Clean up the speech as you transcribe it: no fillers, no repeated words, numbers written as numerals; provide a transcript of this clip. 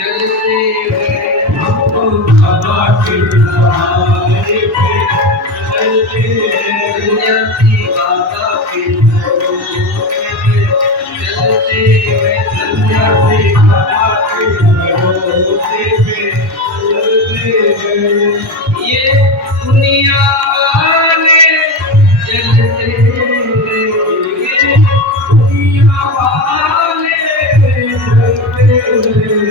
चलते हमको बाबा के सहारे पे चलते सन्यासी बाबा के भरोसे पे चलते सन्यासी बाबा के भरोसे पे चलते ये दुनिया वाले चलते ये दुनिया वाले चलते